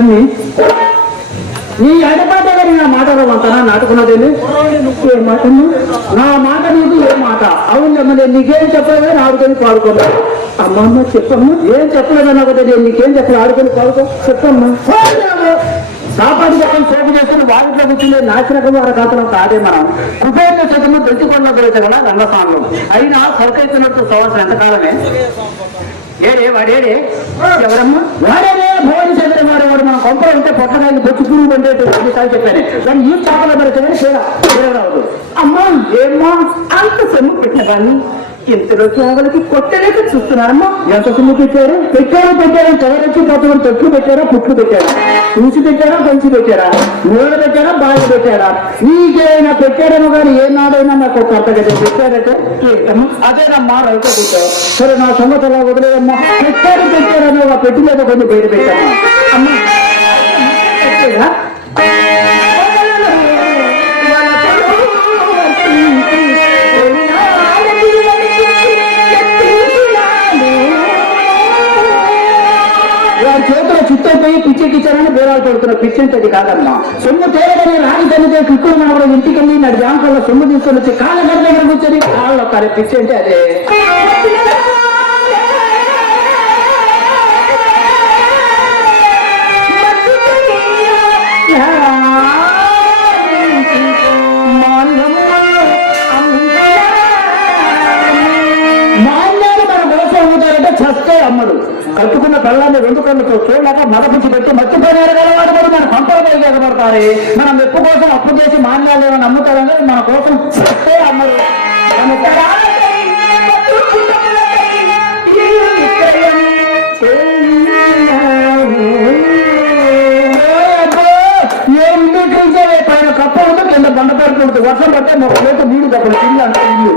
అన్ని నీ అడపాట గారి నా మాటలో అంతనా నాటుకున్నది ఏ మాట? నా మాట నీకు ఏ మాట? అవునమ్మా నేను నీకేం చెప్పలేదని ఆడుకొని పాడుకున్నా అమ్మమ్మ చెప్పమ్మా ఏం చెప్పలేదన్నా కదా నేను నీకేం చెప్పలేదు ఆడుకొని పాడుకో. చెప్పమ్మా. కాపాడు చెప్పని సోపు చేసుకుని వారిట్లో కూర్చుని నాశనకం వారి కాతనం కాదే మనం. కుబేరుల చేతము దొంతికొండ దొరికగల రంగస్థానంలో అయినా సరికైతున్నట్టు సంవత్సరం ఎంతకాలమే? ఏడే వాడేడే? ఎవరమ్మా? వాడేడే? భువన చంద్ర వాడు వాడు మన కొంపలు ఉంటే పొట్టడానికి బొచ్చు పురుగు పండేట్టు ఎన్నిసార్లు చెప్పాను కానీ ఈ చేపల పెడితే చేయడం రావద్దు. అమ్మా ఏమ్మా అంత సొమ్ము పెట్టిన పెట్టగాని ఇంతలో చేపలకి కొట్టలేక చూస్తున్నారమ్మా. ఎంత సొమ్ము పెట్టారు? పెట్టారో పెట్టారో. చెవరొచ్చి పోతామని తొట్లు పెట్టారా పుట్లు పెట్టారా? ఉసి పెట్టారా పంచి పెట్టారా? మూల పెట్టారా బాగా పెట్టారా? నీకేమైనా పెట్టారేమో కానీ ఏ నాడైనా నాకు ఒక అర్థగత పెట్టారంటే ఏంటమ్మా? అదేనమ్మా రైతు సరే నా సంగతి అలా వదిలేదమ్మా పెట్టారు పెట్టారని ఒక పెట్టి మీద కొన్ని బయట పెట్టాను. అమ్మా చుట్టైపోయి పిచ్చెక్కిచ్చారని బేరాలు పడుతున్న అది కాదమ్మా. సొమ్ము తేరగానే రాని తల్లిదే కుక్కులు మనవడు ఇంటికి వెళ్ళి నా జాంకల్లో సొమ్ము తీసుకొని వచ్చి కాళ్ళ గడ దగ్గర కూర్చొని కాళ్ళు ఒక్కరే పిచ్చెంటే అదే. మాన్యాలు మన కోసం అమ్ముతారంటే చస్తే అమ్మడు. కట్టుకున్న పెళ్ళాన్ని రెండు కళ్ళతో చూడలేక మదపించి పెట్టి మర్చిపోయినారు కదా మరి కూడా మన పంపలపై ఎగబడతారు. మనం ఎప్పు కోసం అప్పు చేసి మాన్యాలు ఏమైనా అమ్ముతారంటే మన కోసం? అమ్మరు పైన కప్ప ఉంది కింద బండ పేరుకు వర్షం పట్టే మొక్క ప్లేట్ నీళ్ళు తప్పదు ఇల్లు అంటే ఇల్లు.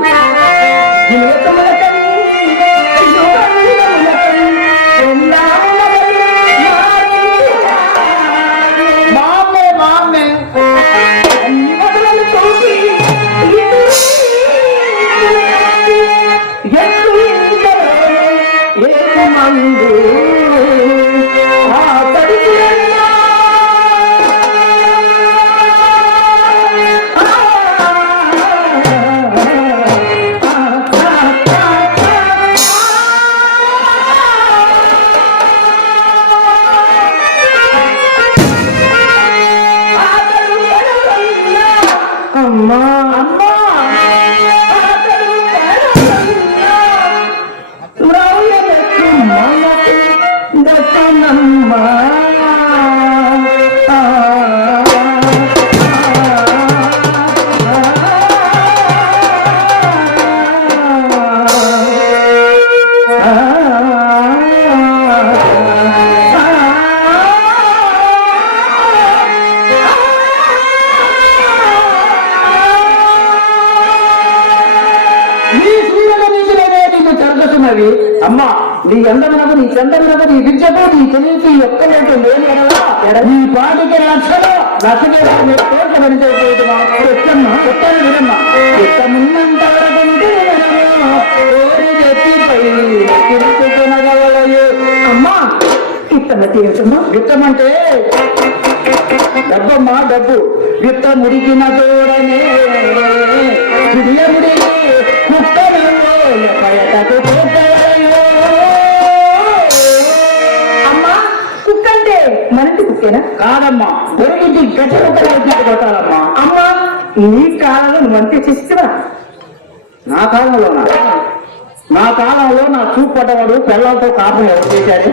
నీ అందమునకు నీ చందమునకు నీ విద్యకు నీ తెలివికి ఒక్కలేటు లేని ఎడలా నీ పాటికి లక్షలు లక్షలు కోట్ల పనిచేసేది ఎత్తమ్మా ఎత్తని విడమ్మా ఎత్తమున్నంత అమ్మా విత్తమంటే డబ్బమ్మా డబ్బు. విత్త ముడికిన తోడనే కాలంలో నువ్వు నా కాలంలో నా కాలంలో నా చూపడ్డవాడు పిల్లలతో కాపం ఎవరు చేశారు?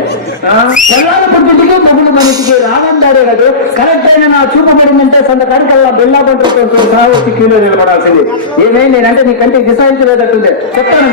పిల్లల పుట్టింటికి మొగుడు మనిషికి రానందారే కాదు. కరెక్ట్ అయిన నా చూపబడిందంటే సొంత కడికల్లా బిల్లా పంటతో సాగు వచ్చి క్యూలో నిలబడాల్సింది. ఏమే నేనంటే నీ కంటే దిశాయించలేదట్టుంది చెప్తాను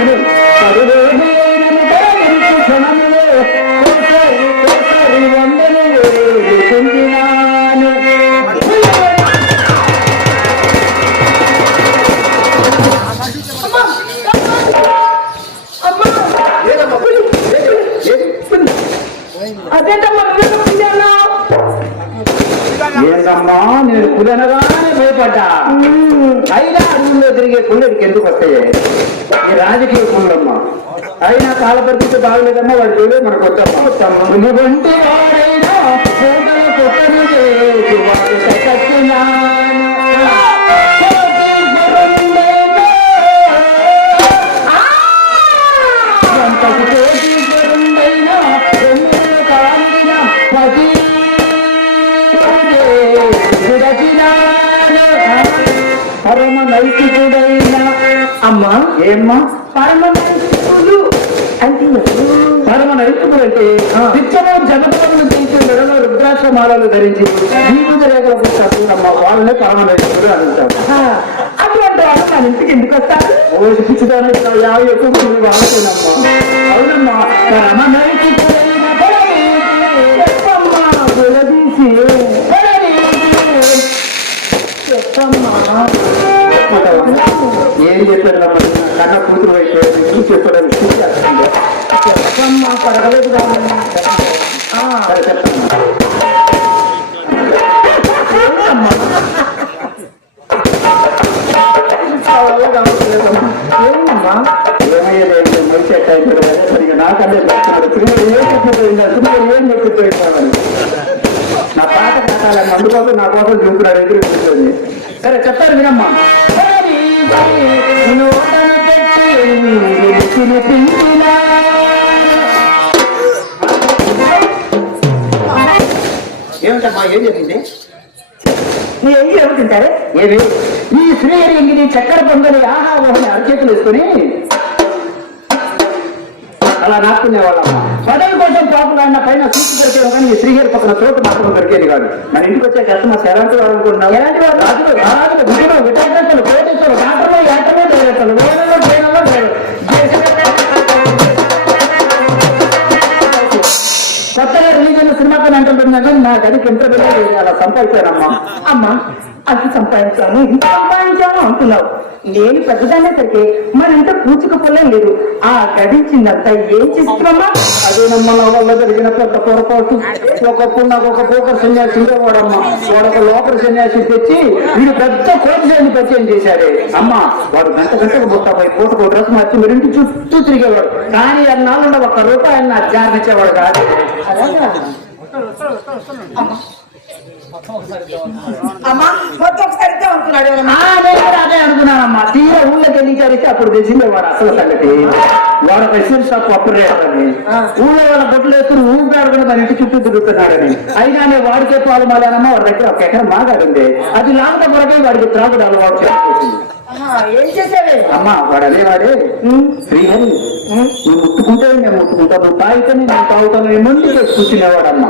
అడవుల్లో తిరిగే కుళ్ళడికి ఎందుకు వస్తాయి? ఈ రాజకీయ కుళ్ళమ్మా అయినా కాల పరిస్థితి బాగలేదమ్మా వాడి దేవుడే మనకు వద్దమ్మా మాలలు ధరించి జీవిత రేఖల పుస్తకమ్మ వాళ్ళనే నైతికుడు అని అంటారు. అటువంటి వాళ్ళు మన ఇంటికి ఎందుకు వస్తారు? ఓ పిచ్చిదాన్ని యాభై ఎక్కువ మంది వాళ్ళకేనమ్మా అవునమ్మా. ఏం చెప్పాడు మరి కన్న కూతురు అయిపోయింది చెప్పాడని చెప్పమ్మా పడగలేదు సరే చెప్పమ్మా. నా పాట కట్టాలని అందుకోసం నా కోసం చూస్తున్నాడు ఎదురు కూర్చొని సరే చెప్తారు వినమ్మా నోటను పెట్టి తినిపించినా ఏమిటమ్మా ఏం చెప్పింది నీ ఏం చెబుతుంటారే ఏమి ఈ శ్రీహరింగిని చక్కెర పొందని ఆహా ఓహని అరచేతులు వేసుకుని అలా నాకునేవాళ్ళమ్మ పదవి కోసం పాపులాడిన పైన సీటు దొరికేది కానీ ఈ శ్రీహరి పక్కన చోటు మాత్రం దొరికేది కాదు. మన ఇంటికి వచ్చే కస్టమర్స్ ఎలాంటి వారు అనుకుంటున్నాం ఎలాంటి వారు రాజులు రాజులు గురువులు విద్యార్థులు కోటేశ్వరు డాక్టర్లు యాక్టర్లు డైరెక్టర్లు సినిమా పని అంటుంటున్నా కానీ నా గడికి ఎంత పెద్ద అలా సంపాదించానమ్మా. అమ్మా అది సంపాదించాను ఇంత సంపాదించాను అంటున్నావు. నేను పెద్దదాన్నే సరికి మనంతా లేదు. ఆ గడించిందంతా ఏం చేస్తున్నామా? అదేనమ్మా నా వల్ల జరిగిన పెద్ద పొరపాటు. ఒకప్పుడు నాకు ఒక పోకర్ సన్యాసి ఉండేవాడమ్మా. వాడు ఒక లోకర్ సన్యాసి తెచ్చి వీడు పెద్ద కోటి పరిచయం చేశాడే. అమ్మా వాడు గంట గంటకు ముస్తాపై పూటకు డ్రెస్ మార్చి మీరు ఇంటి చుట్టూ తిరిగేవాడు. కానీ అన్నాళ్ళు ఒక్క రూపాయి నా జాగ్రత్త కాదు. అలాగా? అమ్మా మొత్తం ఒకసారి ఇద్దాం అనుకున్నాడు ఆ, నేను కూడా అదే అనుకున్నానమ్మా. తీరా ఊళ్ళోకి వెళ్ళి జరిగితే అప్పుడు తెలిసిందే వాడు అసలు సంగతి. వాడు షాప్ అప్పుడు రేపని ఊళ్ళో వాళ్ళ బొట్లు వేసుకుని ఊపిరాడుకుని మన ఇంటి చుట్టూ తిరుగుతున్నాడని. అయినా వాడికే పాలు మాలానమ్మా వాడి దగ్గర ఒక ఎకరం మాగాడుంది అది లాగట పొరపై వాడికి త్రాగుడు అలవాటు చేస్తుంది ఏం అమ్మా వాడు అనేవాడే శ్రీహరి నువ్వు ముట్టుకుంటే నేను తాగితే నేను తాగుతాను. ముందు కూర్చునేవాడమ్మా.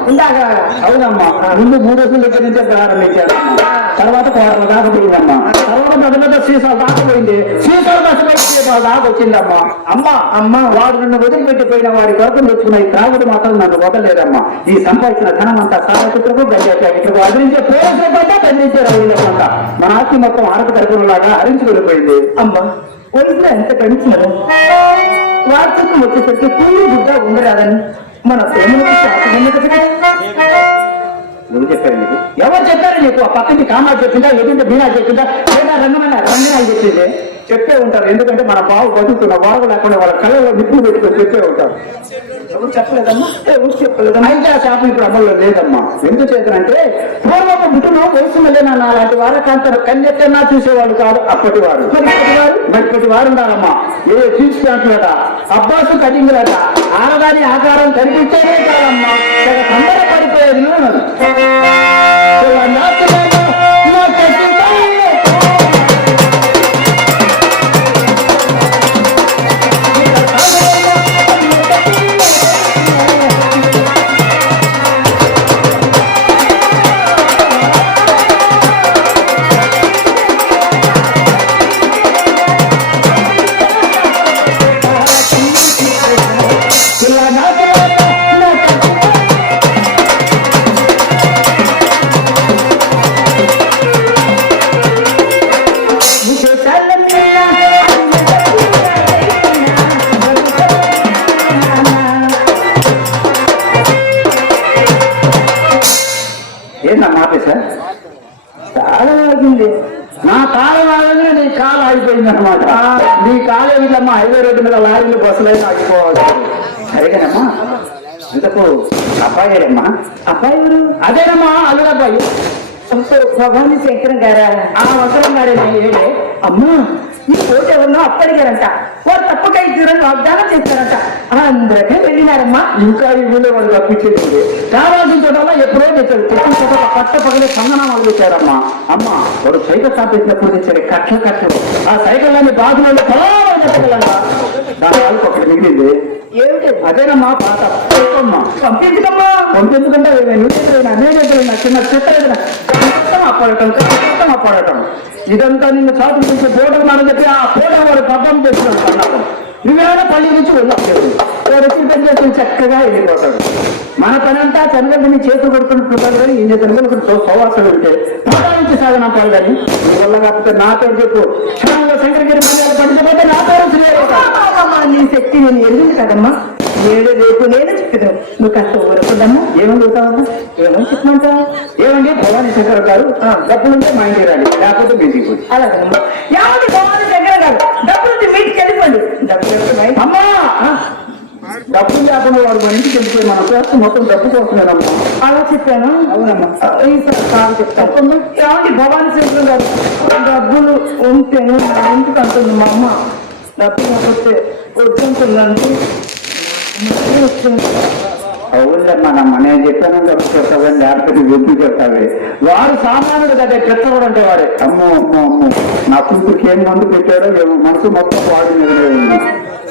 అవునమ్మా ముందు మూడు రోజుల దగ్గర నుంచే ప్రారంభించారమ్మా తర్వాత కోటల దాకా పోయిందమ్మా తర్వాత పెద్ద పెద్ద సీసాలు దాకా పోయింది సీసాలు బస్సు సీసాలు దాకా వచ్చిందమ్మా అమ్మా అమ్మ వాడు నన్ను వదిలిపెట్టిపోయిన వాడి వరకు తెచ్చుకున్న ఈ తాగుడు మాత్రం నన్ను వదలలేదమ్మా. ఈ సంపాదించిన ధనం అంతా సాయకులకు గంజా ప్యాకెట్లకు అదిరించే పోలీసుల పడ్డ బెదిరించే రౌడీలకంట మన ఆస్తి మొత్తం ఆడక తరపునలాగా హరించి వెళ్ళిపోయింది. అమ్మా పోలీసులు ఎంత గడిచినారు వార్తకు వచ్చేసరికి పూలు గుడ్డ ఉండరాదని మన ప్రేమలకు శాపం నువ్వు చెప్పారు నీకు? ఎవరు చెప్పారు నీకు? ఆ పక్కకి కామా చెప్పిందా ఎదుటి బీనా చెప్పిందా? లేదా రంగమైన రంగనాలు చెప్పింది? చెప్పే ఉంటారు. ఎందుకంటే మన బావు బతుకుతున్న వారు లేకుండా వాళ్ళ కళ్ళలో నిప్పులు పెట్టుకొని చెప్పే ఉంటారు. ఎవరు చెప్పలేదమ్మా? ఎవరు చెప్పలేదమ్మా? అయితే ఆ శాపం ఇప్పుడు అమల్లో లేదమ్మా. ఎందుకు చేతనంటే పూర్వపు బుట్టును వయసు వెళ్ళిన అలాంటి వారు కాంతను కన్నెత్తన్నా చూసేవాళ్ళు కాదు అప్పటి వారు. మరి ఇప్పటి వారు? మరి ఉన్నారమ్మా ఏ జీన్స్ అబ్బాసు కటింగులట ఆడదాని ఆకారం కనిపించేదే కాదమ్మా. తెగ అబ్బాయేడమ్మా అబ్బాయి ఎవరు? అదేనమ్మా అల్లుడబ్బాయి భవానీ శంకరం గారా? ఆ అవసరం గారే ఏడే అమ్మా ఈ కోట ఎవరినో అప్పడిగారంట. వారు తప్పక ఇద్దరు వాగ్దానం చేస్తారంట. అందరికీ వెళ్ళినారమ్మా. ఇంకా ఊళ్ళో వాళ్ళు తప్పించేది కావాల్సిన చోటల్లా ఎప్పుడో తెచ్చాడు తెచ్చిన చోట పట్ట పగలే సంగనామాలు తెచ్చారమ్మా అమ్మ వాడు సైకిల్ స్టాప్ చేసినప్పుడు తెచ్చాడు. కట్లు కట్లు ఆ సైకిల్ అన్ని బాధలు దాని వాళ్ళకి ఒకటి మిగిలింది. ఏమిటి? అదేనమ్మా పాత చెప్పమ్మా పంపించకమ్మా. ఎందుకంటే న్యూస్ అన్ని చిన్న చిత్ర మొత్తం అప్పడటం మొత్తం అప్పడటం. ఇదంతా నిన్ను చాటు నుంచి ఫోటో మనం చెప్పి ఆ ఫోటో వాడు పబ్బం చేస్తున్నాడు కన్నాడు నువ్వేమైనా పల్లి నుంచి వెళ్ళలేదు వాడు చేసిన చక్కగా వెళ్ళిపోతాడు. మన పనంతా అంతా చంద్రుడిని చేతులు కొడుతున్నట్టు కానీ ఈయన చంద్రులకు సోవాసం ఉంటే నుంచి సాగన పాలు కానీ నీ వల్ల కాకపోతే నా పేరు చెప్పు. క్షణంలో శంకరగిరి మందిరాలు పండిపోతే నా పేరు శ్రీహరి. నీ శక్తి నేను ఎరిగింది కదమ్మా. నేడు రేపు నేను చెప్పాను నువ్వు కాస్త ఊరకుందమ్మా ఏమని చెప్తావమ్మా ఏమని చెప్పమంటావు? ఏమండి? భవానీ శంకర్ గారు డబ్బులుంటే మా ఇంటికి రండి. లేకపోతే బిజీ అలాగమ్మా ఏమండి భవానీ దగ్గర గారు డబ్బులు ఉంది, మీటికి వెళ్ళిపోండి. డబ్బులు అమ్మా! డబ్బులు లేకుండా వాడు మన ఇంటికి వెళ్ళిపోయి మన చేస్తే మొత్తం డబ్బు కోసమేనమ్మా అలా చెప్పాను. అవునమ్మా. ఈసారి కాదు చెప్తాను. భవానీ శంకర్ గారు డబ్బులు ఉంటే నా ఇంటికి అంటుంది మా అమ్మ. డబ్బులు లేకపోతే వద్దంటుందండి అవునులే వచ్చింది నేను చెప్పాను చెప్తావే లేకపోతే గుర్తు చెప్తావే వాడు సామాన్యుడు కదా చెత్తవాడు అంటే వాడే. అమ్మో అమ్మో అమ్మో. నా కూతురికి ఏం మందు పెట్టాడో ఏమో మనసు మొత్తం వాడి నిర్ణయం ఉంది.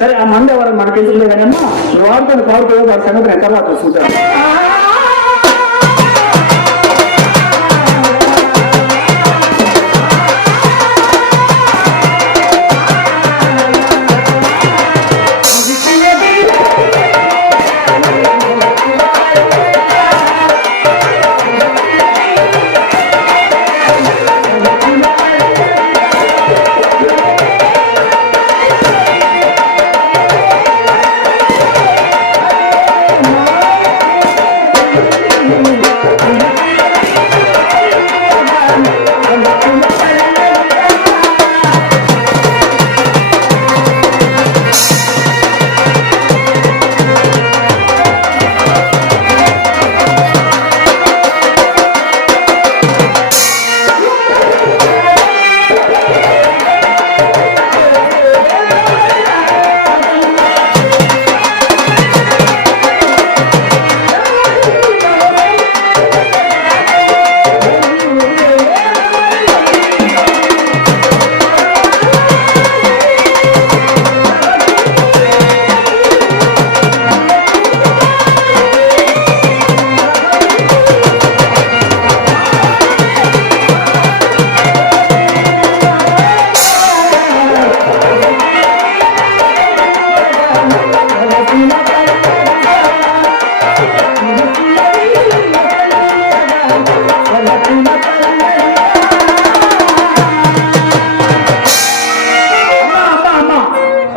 సరే ఆ మందు ఎవరు? మనకి ఎందుకు లేదనమ్మా నువ్వు వాడుకొని పాడుకోవే వాడి సంగతి నేను తర్వాత చూస్తాను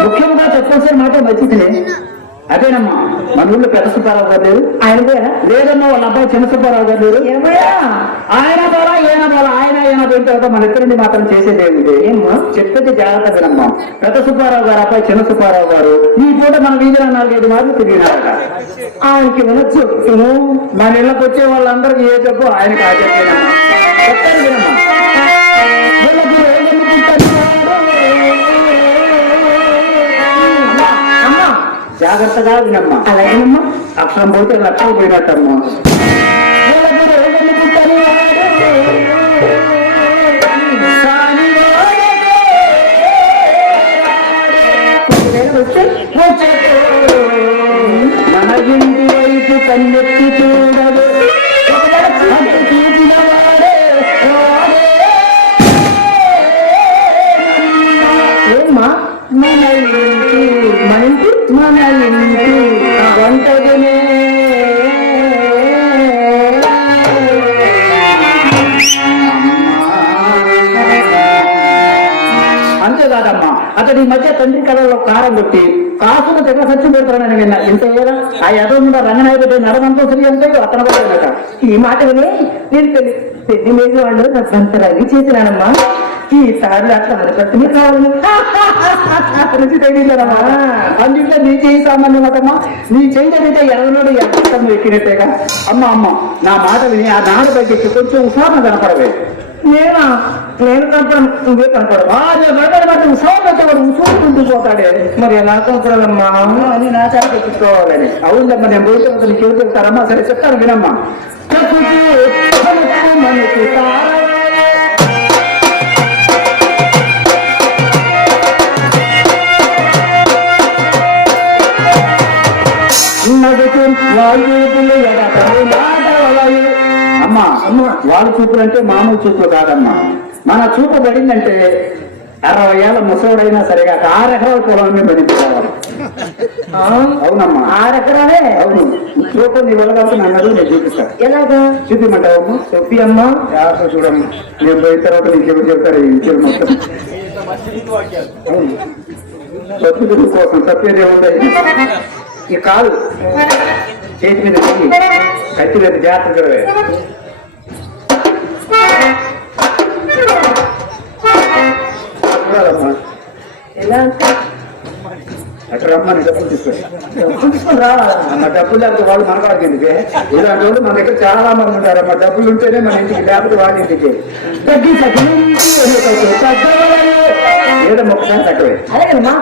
ముఖ్యంగా చెప్పాల్సిన మాట మంచిదిలే అదేనమ్మా మన ఊళ్ళో పెద్ద సుబ్బారావు గారు లేరు. ఆయన లేదమ్మా వాళ్ళ అబ్బాయి చిన్న సుబ్బారావు గారు లేరు. ఏమయ్యా ఆయన ద్వారా ఈయన ద్వారా ఆయన పోయిన తర్వాత మన ఇద్దరిని మాత్రం చేసేది ఏమిటి? చెప్పేది జాగ్రత్త వినమ్మా. పెద్ద సుబ్బారావు గారు అబ్బాయి చిన్న సుబ్బారావు గారు ఈ పూట మన వీధిలో నాలుగైదు మార్లు తిరిగినారట. ఆయనకి చెప్తును మన ఇళ్ళకి వచ్చే వాళ్ళందరికీ ఏ చెప్పు ఆయనకి ఆ చెప్పేనమ్మా వినమ్మా. జాగ్రత్తగా వినమ్మా. అలాగేనమ్మా అక్షరం పోతే లక్షలు పోయినట్టమ్మా. వైపు కన్నెత్తి చూడదు అటు చూసిన వాడే వాడే. ఏమ్మా మన ఇంటి మన ఇంటి మన ఇంటి వంటగనే అంతేకాదమ్మా అతడి మధ్య తండ్రి కళలో కారం కొట్టి కాసులు ತೆಗ సచ్చి పెడతానని ನನಗೆ ಎಂತ ఏరా ఆ ఎదో మీద రంగనాయకుడి నడమంతో సరి అంటే అతను కూడా ఈ మాట విని నేను పెళ్ళి పెళ్ళి మీద వాళ్ళు రసంతరాన్ని చేసినానమ్మా. ఈ సార్లు అట్లా అరకట్టుని కావాలి రుచి తెలియలేదమ్మా అందుకే నీ చేయి సామాన్యం అమ్మా నీ చేయి తగ్గితే ఎర్రలోడు ఎక్కడ ఎక్కినట్టేగా. అమ్మ అమ్మ నా మాట విని ఆ నాడు తగ్గించి కొంచెం ఉత్సాహం కనపడవే. నేనా? నేను కనపడం నువ్వే కనపడవా? భార్య భర్తలు బట్టి ఉత్సాహం వచ్చేవాడు ఉత్సవం ముందుకు పోతాడే. మరి ఎలా కనపడాలమ్మా? అని నా చాలా తెచ్చుకోవాలని అవునమ్మా నేను పోతే అతను నీకు చెప్తారమ్మా సరే చెప్తాను వినమ్మా. చెప్పుకు పలుకు మనసు నడుచు వాయువులు ఎడతలు అమ్మా అమ్మ వాళ్ళ చూపులు అంటే మామూలు చూపులు కాదమ్మా. మన చూపు పడిందంటే అరవై ఏళ్ళ ముసోడైనా సరిగా ఆరు ఎకరాల పొలాన్ని పడిపోవాలి అవునమ్మా. ఆరెకరాలే అవును. చూపు నీ కాబట్టి నన్ను అడుగు నేను చూపిస్తాను ఎలాగా? చూపిమంటావమ్మా? చెప్పి అమ్మా. యాస చూడమ్మా. నేను పోయిన తర్వాత నీకెవరు చెప్తారు ఇచ్చిన మొత్తం. బతుకుడు కోసం తప్పేదే ఉంది ఈ కాలు. చేతి మీద చెయ్యి కత్తి మీద జాగ్రత్త చూడాలమ్మా ఎలా అంటే అక్కడ రమ్మని డబ్బులు తీసుకొని మన డబ్బులు లేకపోతే వాళ్ళు మనకాడికి ఎందుకే? ఇలాంటి వాళ్ళు మన దగ్గర చాలా మంది ఉంటారు. మన డబ్బులు ఉంటేనే మన ఇంటికి లేకపోతే వాళ్ళ ఇంటికి. తగ్గి తగ్గి ఏదో మొక్కసారి తక్కువే. అలాగేనమ్మా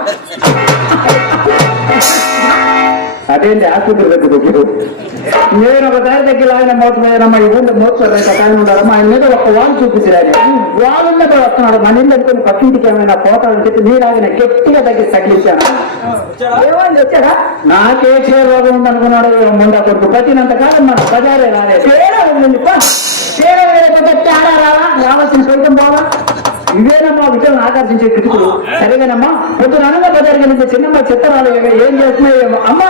అదేంటి ఆసుపత్రి దగ్గర దగ్గర? నేను ఒకసారి దగ్గర ఆయన మోసపోయానమ్మా ఈ ఊళ్ళో మోసపోయి ఆయన ఉన్నారమ్మా ఆయన మీద ఒక వాళ్ళు చూపించారు ఆయన. ఉన్నప్పుడు వస్తున్నాడు. మన ఇల్లు అనుకుని పక్కింటికి ఏమైనా పోతాడని చెప్పి మీరు ఆయన గట్టిగా దగ్గర తగిలించాను. ఏమైంది? వచ్చాడా? నాకే క్షయ రోగం ఉందనుకున్నాడు. ముంద కొడుకు. పట్టినంత కాలం మన బజారే రాలేదు. తేడా ఉందండి పా. తేడా రావా రావాల్సిన ఫలితం పోవా ఇదేనమ్మా విజయం ఆకర్షించే కృతికులు సరేగానమ్మా పొద్దున అనగా జరిగిన చిన్నమ్మ చిత్తనాలు ఏం చేస్తున్నాయి అమ్మా!